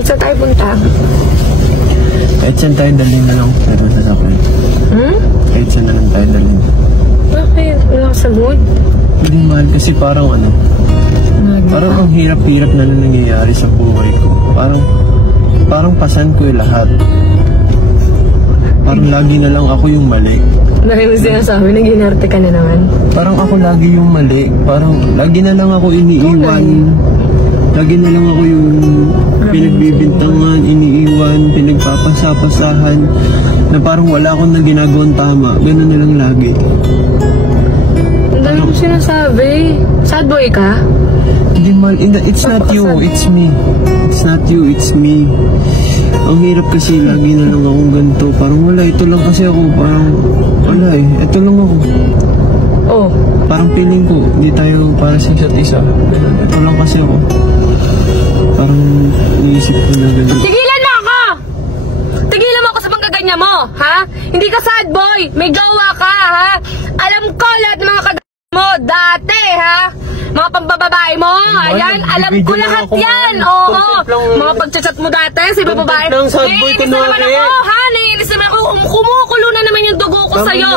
Mal, saan tayo punta? Kahit saan tayo dalhin na lang pero sasakyan. Kahit saan na lang tayo dalhin. Bakit? Wala ka sa mood? Hindi mahal kasi parang parang ang hirap-hirap na nangyayari sa buhay ko. Parang pasan ko yung lahat. Parang lagi na lang ako yung mali. Dahil mo sinasabi, nag-inerte ka na naman. Parang ako lagi yung mali. Parang lagi na lang ako iniiwan. Lagi na lang ako yung pinagbibintangan, iniiwan, pinagpapasapasahan, na parang wala akong na ginagawang tama. Ganun na lang lagi. Ang dami mo sinasabi. Sad boy ka? Hindi mal, it's not you, it's me. It's not you, it's me. Ang hirap kasi lagi na lang akong ganito. Parang wala, ito lang kasi ako. Parang wala eh, ito lang ako. Oh. Parang feeling ko, hindi tayo para sa isa't isa. Ito lang kasi ako. Parang naisip ko na ganito. Tigilan mo ako! Tigilan mo ako sa pangkaganya mo, ha? Hindi ka sad boy, may gawa ka, ha? Alam ko lahat ng mga mo dati, ha? Mga pambababae mo, ayan, alam ko lahat yan, oo. Mga pagchat-chat mo dati, si bababae. Naiinis na naman ako, ha? Naiinis naman ako, kumukulo na naman yung dugo ko sa'yo.